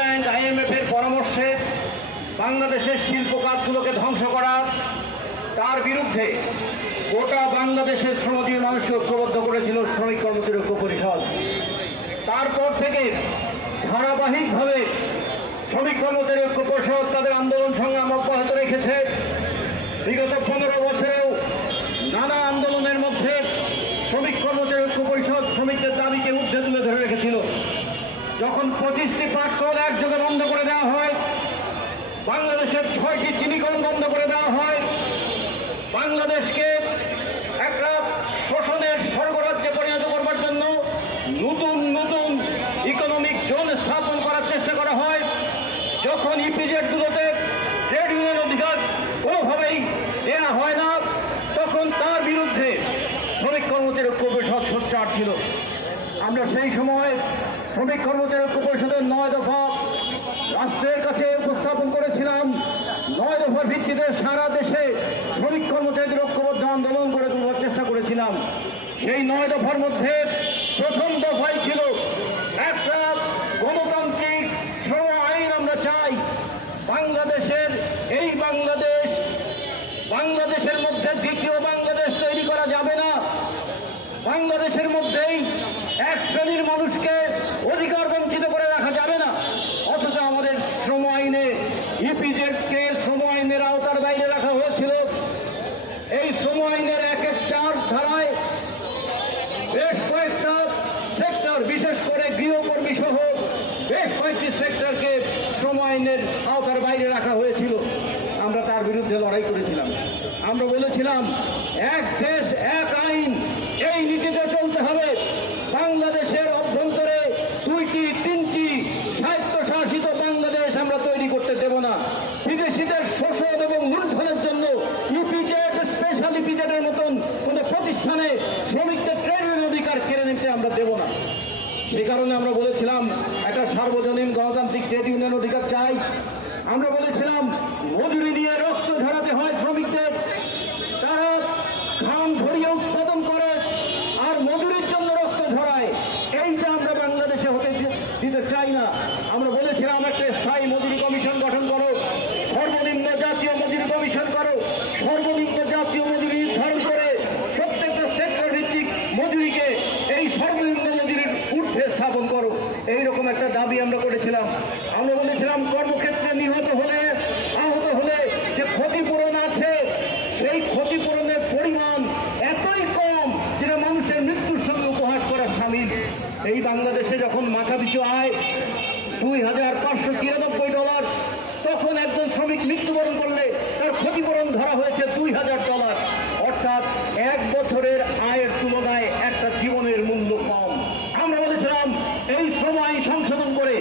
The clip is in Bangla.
বিশ্বব্যাংক IMF এর পরামর্শে বাংলাদেশের শিল্প খাতগুলোকে ধ্বংস করা, তার বিরুদ্ধে গোটা বাংলাদেশের শ্রমজীবী মানুষকে ঐক্যবদ্ধ করেছিল শ্রমিক কর্মচারী ঐক্য পরিষদ। তারপর থেকে ধারাবাহিকভাবে শ্রমিক কর্মচারী ঐক্য পরিষদ তাদের আন্দোলন সংগ্রাম অব্যাহত রেখেছে। বিগত 15 বছরেও নানা আন্দোলনের মধ্যে শ্রমিক কর্মচারী ঐক্য পরিষদ শ্রমিকদের দাবিকে ঊর্ধ্বে তুলে ধরে রেখেছিল। যখন 25টি পাটকল একযোগে বন্ধ করে দেওয়া হয়, বাংলাদেশের 6টি চিনিকল বন্ধ করে দেওয়া হয়, বাংলাদেশকে একটা শোষণের স্বর্গরাজ্যে পরিণত করবার জন্য নতুন নতুন ইকোনমিক জোন স্থাপন করার চেষ্টা করা হয়, যখন ইপিজেডগুলোতে ট্রেড ইউনিয়ন অধিকার কোনোভাবেই দেওয়া হয় না, তখন তার বিরুদ্ধে শ্রমিক কর্মচারী ঐক্য পরিষদ সোচ্চার ছিল। আমরা সেই সময় শ্রমিক কর্মচারী ঐক্য পরিষদের 9 দফা রাষ্ট্রের কাছে উপস্থাপন করেছিলাম। 9 দফার ভিত্তিতে সারা দেশে শ্রমিক কর্মচারীদের ঐক্যবদ্ধ আন্দোলন করে তোলার চেষ্টা করেছিলাম। সেই 9 দফার মধ্যে প্রথম দফাই ছিল একটা গণতান্ত্রিক শ্রম আইন আমরা চাই। বাংলাদেশের এই বাংলাদেশের মধ্যে দ্বিতীয় বাংলাদেশ তৈরি করা যাবে না। বাংলাদেশের মধ্যেই এক শ্রেণীর মানুষকে অধিকার বঞ্চিত করে রাখা যাবে না। অথচ আমাদের শ্রম আইনে ইপিজেডকে শ্রম আইনের আওতার বাইরে রাখা হয়েছিল। এই শ্রম আইনের 1-4 ধারায় বেশ কয়েকটা সেক্টর, বিশেষ করে গৃহকর্মী সহ বেশ কয়েকটি সেক্টরকে শ্রম আইনের আওতার বাইরে রাখা হয়েছিল। আমরা তার বিরুদ্ধে লড়াই করেছিলাম। আমরা বলেছিলাম এক দেশ এক আইন, এই নীতিতে চলতে হবে। বাংলাদেশের অভ্যন্তরে 2-3টি স্বায়ত্তশাসিত বাংলাদেশ আমরা তৈরি করতে দেব না। বিদেশিদের শোষণ এবং লুণ্ঠনের জন্য ইপিজেড, স্পেশাল ইপিজেডের মতন কোন প্রতিষ্ঠানে শ্রমিকদের ট্রেড ইউনিয়ন অধিকার কেড়ে নিতে আমরা দেব না। সে কারণে আমরা বলেছিলাম একটা সার্বজনীন গণতান্ত্রিক ট্রেড ইউনিয়ন অধিকার চাই। আমরা বলেছিলাম মজুরি নিয়ে রক্ত ঝরাতে হয় শ্রমিকদের। তারা ঘাম ঝরিয়ে উৎপাদন করে আর মজুরির জন্য রক্ত ঝরায়। এইটা আমরা বাংলাদেশে হতে দিতে চাই না। আমরা বলেছিলাম একটা স্থায়ী মজুরি কমিশন গঠন করো, সর্বনিম্ন জাতীয় মজুরি কমিশন করো, সর্বনিম্ন জাতীয় মজুরি নির্ধারণ করে প্রত্যেকটা সেক্টর ভিত্তিক মজুরিকে এই সর্বনিম্ন মজুরির ঊর্ধ্বে স্থাপন করো। এইরকম একটা দাবি আমরা করেছিলাম। আমরা বলেছিলাম কর্মক্ষেত্রে নিহত হলে, আহত হলে যে ক্ষতিপূরণ আছে, সেই ক্ষতিপূরণের পরিমাণ এতই কম যেটা মানুষের মৃত্যুর সঙ্গে উপহাস করা শামিল। এই বাংলাদেশে যখন মাথাপিছু আয় $2,593, তখন একজন শ্রমিক মৃত্যুবরণ করলে তার ক্ষতিপূরণ ধরা হয়েছে $2,000, অর্থাৎ 1 বছরের আয়ের তুলনায় একটা জীবনের মূল্য কম। আমরা বলেছিলাম এই শ্রম আইন সংশোধন করে